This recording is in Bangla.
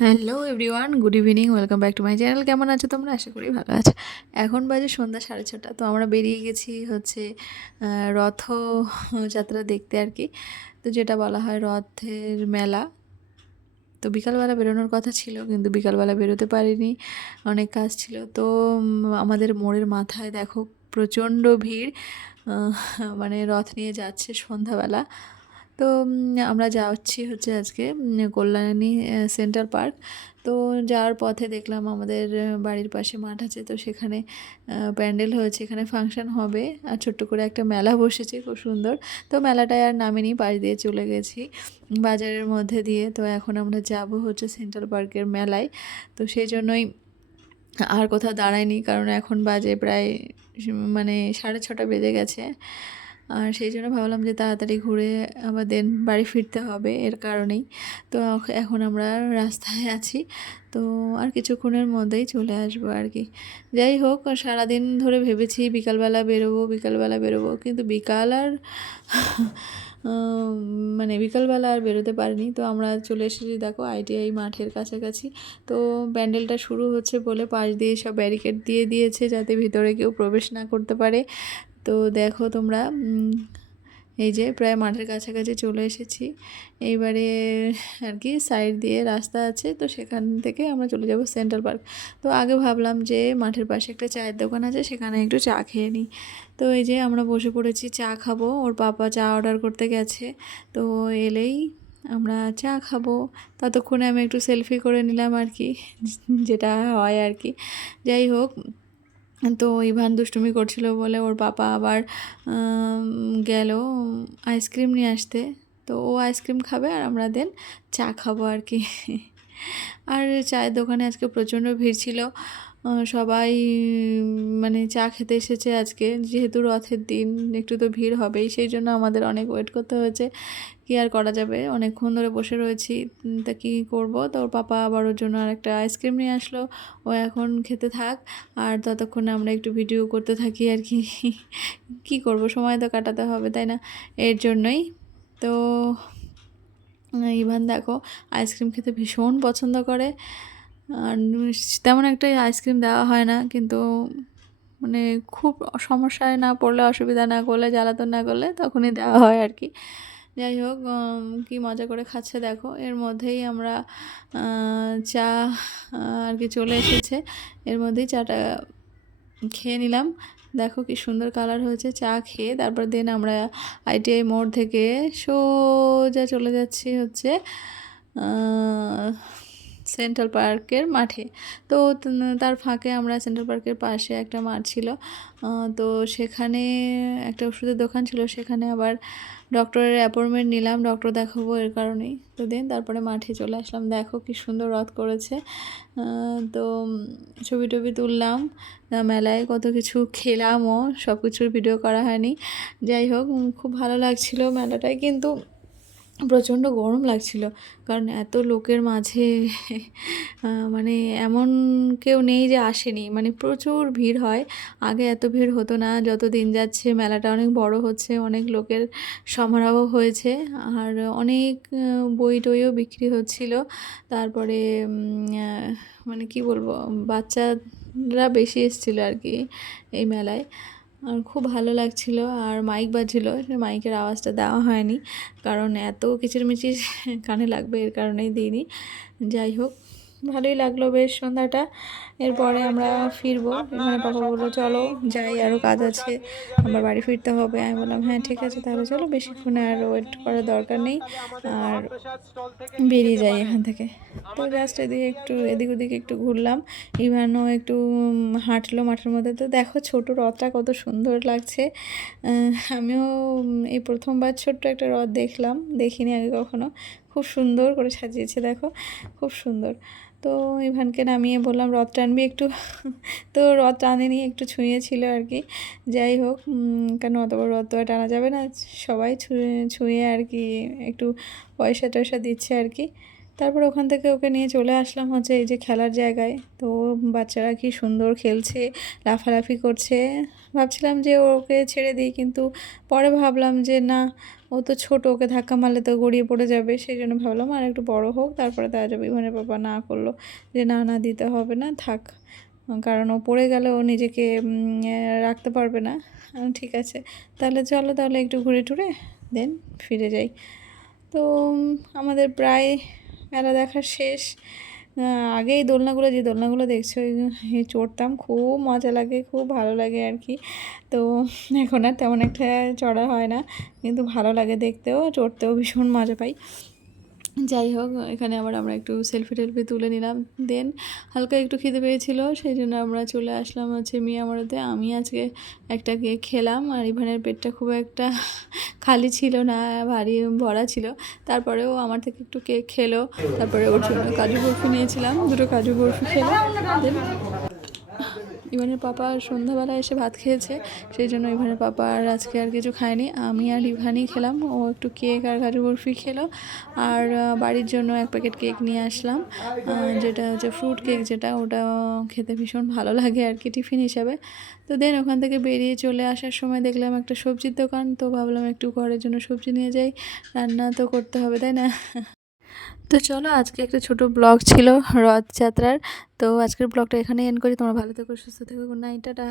Hello everyone, good evening, welcome back to my channel. কেমন আছো তোমরা? আশা করি ভালো আছো। এখন বাজে সন্ধ্যা 6:30। তো আমরা বেরিয়ে গেছি হচ্ছে রথযাত্রা দেখতে আর কি। তো যেটা বলা হয় রথের মেলা। তো বিকালবেলা বেরোনোর কথা ছিল, কিন্তু বিকালবেলা বেরোতে পারিনি, অনেক কাজ ছিল। তো আমাদের মোড়ের মাথায় দেখো প্রচণ্ড ভিড়, আহ, মানে রথ নিয়ে যাচ্ছে সন্ধ্যাবেলা। তো আমরা যাচ্ছি হচ্ছে আজকে কল্যাণী সেন্ট্রাল পার্ক। তো যাওয়ার পথে দেখলাম আমাদের বাড়ির পাশে মাঠ আছে, তো সেখানে প্যান্ডেল হয়েছে, এখানে ফাংশন হবে আর ছোট্ট করে একটা মেলা বসেছে, খুব সুন্দর। তো মেলাটায় আর নামিনি, পাশ দিয়ে চলে গেছি বাজারের মধ্যে দিয়ে। তো এখন আমরা যাব হচ্ছে সেন্ট্রাল পার্কের মেলায়। তো সেই জন্যই আর কোথাও দাঁড়ায়নি, কারণ এখন বাজে প্রায় মানে 6:30 বেজে গেছে। আর সেই জন্য ভাবলাম যে তাড়াতাড়ি ঘুরে আবার দেন বাড়ি ফিরতে হবে, এর কারণেই। তো এখন আমরা রাস্তায় আছি, তো আর কিছুক্ষণের মধ্যেই চলে আসবো আর কি। যাই হোক, সারাদিন ধরে ভেবেছি বিকালবেলা বেরোবো, বিকালবেলা বেরোবো, কিন্তু বিকাল আর মানে বিকালবেলা আর বেরোতে পারিনি। তো আমরা চলে এসেছি দেখো আইটিআই মাঠের কাছাকাছি। তো প্যান্ডেলটা শুরু হচ্ছে বলে পাশ দিয়ে সব ব্যারিকেড দিয়ে দিয়েছে, যাতে ভিতরে কেউ প্রবেশ না করতে পারে। তো দেখো তোমরা, এই যে প্রায় মাঠের কাছাকাছি চলে এসেছি। এইবারে আর কি সাইড দিয়ে রাস্তা আছে, তো সেখান থেকে আমরা চলে যাব সেন্ট্রাল পার্ক। তো আগে ভাবলাম যে মাঠের পাশে একটা চায়ের দোকান আছে, সেখানে একটু চা খেয়ে নিই। তো এই যে আমরা বসে পড়েছি, চা খাবো। ওর পাপা চা অর্ডার করতে গেছে, তো এলেই আমরা চা খাবো। ততক্ষণে আমি একটু সেলফি করে নিলাম আর কি, যেটা হয় আর কি। যাই হোক, তো ইভান দুষ্টুমি করছিল বলে ওর পাপা আবার গেল আইসক্রিম নিয়ে আসতে। তো ও আইসক্রিম খাবে আর আমরা দেন চা খাবো আর কি। আর চায়ের দোকানে আজকে প্রচণ্ড ভিড় ছিল, সবাই মানে চা খেতে এসেছে আজকে, যেহেতু রথের দিন একটু তো ভিড় হবেই, সেই জন্য আমাদের অনেক ওয়েট করতে হয়েছে। কী আর করা যাবে, অনেকক্ষণ ধরে বসে রয়েছি। তা কী করবো, তো ওর পাপা আবার ওর জন্য আর একটা আইসক্রিম নিয়ে আসলো। ও এখন খেতে থাক, আর ততক্ষণে আমরা একটু ভিডিও করতে থাকি আর কি। কী করব, সময় তো কাটাতে হবে, তাই না? এর জন্যই। তো ইভান দেখো আইসক্রিম খেতে ভীষণ পছন্দ করে। আর তেমন একটা আইসক্রিম দেওয়া হয় না, কিন্তু মানে খুব সমস্যায় না পড়লে, অসুবিধা না করলে, জ্বালাতন না করলে তখনই দেওয়া হয় আর কি। যাই হোক, কি মজা করে খাচ্ছে দেখো। এর মধ্যেই আমরা চা আর কি চলে এসেছে, এর মধ্যেই চাটা খেয়ে নিলাম। দেখো কি সুন্দর কালার হয়েছে। চা খেয়ে তারপর দেন আমরা আইটিআই মোড় থেকে সোজা চলে যাচ্ছি হচ্ছে সেন্ট্রাল পার্কের মাঠে। তো তার ফাঁকে আমরা সেন্ট্রাল পার্কের পাশে একটা মাঠ ছিল, তো সেখানে একটা ওষুধের দোকান ছিল, সেখানে আবার ডক্টরের অ্যাপয়েন্টমেন্ট নিলাম, ডক্টর দেখাবো এর কারণেই। তো দেন তারপরে মাঠে চলে আসলাম। দেখো কি সুন্দর রথ করেছে। তো ছবি টবি তুললাম, মেলায় কত কিছু খেলামও, সব কিছুর ভিডিও করা হয়নি। যাই হোক, খুব ভালো লাগছিল মেলাটায়, কিন্তু প্রচণ্ড গরম লাগছিল, কারণ এত লোকের মাঝে মানে এমন কেউ নেই যে আসেনি, মানে প্রচুর ভিড় হয়। আগে এত ভিড় হতো না, যত দিন যাচ্ছে মেলাটা অনেক বড় হচ্ছে, অনেক লোকের সমারোহ হয়েছে, আর অনেক বই টইও বিক্রি হচ্ছিল। তারপরে মানে কি বলবো, বাচ্চারা বেশি এসেছিলো আর কি এই মেলায়। আর খুব ভালো লাগছিল, আর মাইক বাজছিল, মাইকের আওয়াজটা দেওয়া হয়নি, কারণ এত কিচিরমিচির কানে লাগবে, এর কারণেই দিইনি। যাই হোক, ভালোই লাগলো বেশ সন্ধ্যাটা। এরপরে আমরা ফিরবো। এখানে পাপা বললো চলো যাই, আরও কাজ আছে, আমার বাড়ি ফিরতে হবে। আমি বললাম হ্যাঁ ঠিক আছে, তাহলে চলো, বেশিক্ষণ আর ওয়েট করার দরকার নেই, আর বেরিয়ে যাই এখান থেকে। তো জাস্ট এদিকে একটু এদিক ওদিকে একটু ঘুরলাম, ইভানও একটু হাঁটলো মাঠের মধ্যে। তো দেখো ছোট রথটা কত সুন্দর লাগছে। আমিও এই প্রথমবার ছোট্ট একটা রথ দেখলাম, দেখিনি আগে কখনো। খুব সুন্দর করে সাজিয়েছে দেখো, খুব সুন্দর। তো ইভানকে নামিয়ে বললাম রথ টানবি একটু। তো রথ টানেনি, একটু ছুঁয়েছিল আর কি। যাই হোক, কেন অত বড় রথ তো আর টানা যাবে না, সবাই ছুঁয়ে ছুঁয়ে আর কি একটু পয়সা টয়সা দিচ্ছে আর কি। তারপর ওখান থেকে ওকে নিয়ে চলে আসলাম হচ্ছে এই যে খেলার জায়গায়। তো বাচ্চারা কি সুন্দর খেলছে, লাফালাফি করছে। ভাবছিলাম যে ওকে ছেড়ে দিই, কিন্তু পরে ভাবলাম যে না, ও ও তো ছোট, ওকে ধাক্কা মারলে তো গড়িয়ে পড়ে যাবে, সেই জন্য ভাবলাম আর একটু বড় হোক তারপরে দেওয়া যাবে। ইভানের পাপা না করলো যে না না দিতে হবে না, থাক, কারণ ও পড়ে গেলে ও নিজেকে রাখতে পারবে না। ঠিক আছে তাহলে চলো, তাহলে একটু ঘুরে টুরে দেন ফিরে যাই। তো আমাদের প্রায় মেলা দেখা শেষ। আগে এই দোলনাগুলো, যে দোলনাগুলো দেখছো এই চড়তাম, খুব মজা লাগে, খুব ভালো লাগে আর কি। তো এখন আর তেমন একটা চড়া হয় না, কিন্তু ভালো লাগে দেখতেও, চড়তেও ভীষণ মজা পাই। যাই হোক, এখানে আবার আমরা একটু সেলফি টেলফি তুলে নিলাম। দেন হালকা একটু খিদে পেয়েছিল, সেই জন্য আমরা চলে আসলাম হচ্ছে মিয়ামোড়তে। আমি আজকে একটা কেক খেলাম, আর ইভানের পেটটা খুব একটা খালি ছিল না, ভারী ভরা ছিল। তারপরেও আমার থেকে একটু কেক খেলো। তারপরে ওর জন্য কাজু বরফি নিয়েছিলাম, 2টো কাজু বরফি খেলো। দেন ইভানের পাপা সন্ধ্যাবেলা এসে ভাত খেয়েছে, সেই জন্য ইভানের পাপা আর আজকে আর কিছু খায়নি। আমি আর ইভানই খেলাম, ও একটু কেক আর কাজু বরফি খেলো। আর বাড়ির জন্য 1 প্যাকেট কেক নিয়ে আসলাম, যেটা হচ্ছে ফ্রুট কেক, যেটা ওটা খেতে ভীষণ ভালো লাগে আর কি টিফিন হিসাবে। তো দেন ওখান থেকে বেরিয়ে চলে আসার সময় দেখলাম একটা সবজির দোকান, তো ভাবলাম একটু ঘরের জন্য সবজি নিয়ে যাই, রান্না তো করতে হবে তাই না। তো চলো, আজকে একটা ছোট ব্লগ ছিল রথযাত্রার। তো আজকের ব্লগটা এখানে এন্ড করি। তোমরা ভালো থেকো, সুস্থ থেকো, গুড নাইট, টাটা।